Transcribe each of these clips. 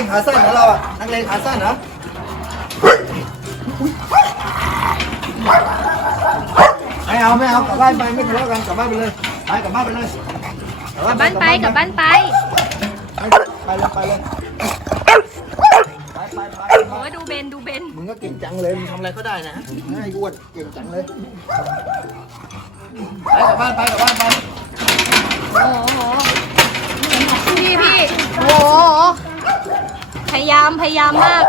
งขาสั้นของเราอะนักเลงขาสั้นเหรอไม่เอาไม่เอากลับบ้านไปไม่ทะเลาะกันกลับบ้านไปเลยไปกลับบ้านไปเลยกลับบ้านไปกลับบ้านไปไปเลยไปเลยไปไปไปโอ้ยดูเบนดูเบนมึงก็เก่งจังเลยมึงทำอะไรก็ได้นะง่ายอ้วนเก่งจังเลยไปกลับบ้านไปกลับบ้านไปโอ้โหพี่พี่โอ้โหพ ยายามพยายามมาก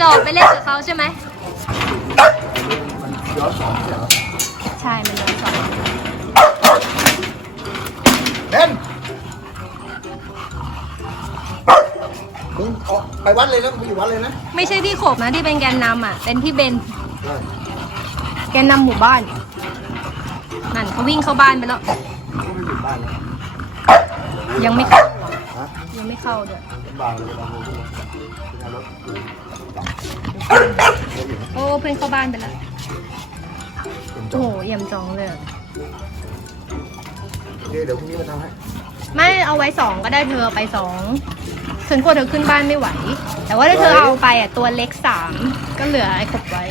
จอบไปเล่นกับเขาใช่ไหมย้อนสอนเหรอใช่มันโดนสองเบนมึงออกไปวัดเลยนะมึงอยู่วัดเลยนะไม่ใช่พี่ขบนะที่เป็นแกนนำอะ เป็นพี่เบน แกนนำหมู่บ้าน นั่นเขาวิ่งเข้าบ้านไปแล้วไม่อยู่บ้านเลยยังไม่เข้าฮะ ยังไม่เข้าด้วยลำบากเลยบางคนเป็นรถโอ้เพื่อนเข้าบ้านไปแล้วโอ้โหเยี่ยมจองเลยอะโอเคเดี๋ยวพรุ่งนี้มาทำให้ไม่เอาไว้สองก็ได้เธอเอาไปสองฉันกลัวเธอขึ้นบ้านไม่ไหว แต่ว่าถ้าเธอเอาไปอะตัวเล็กสามก็เหลือไอ้ขบไว้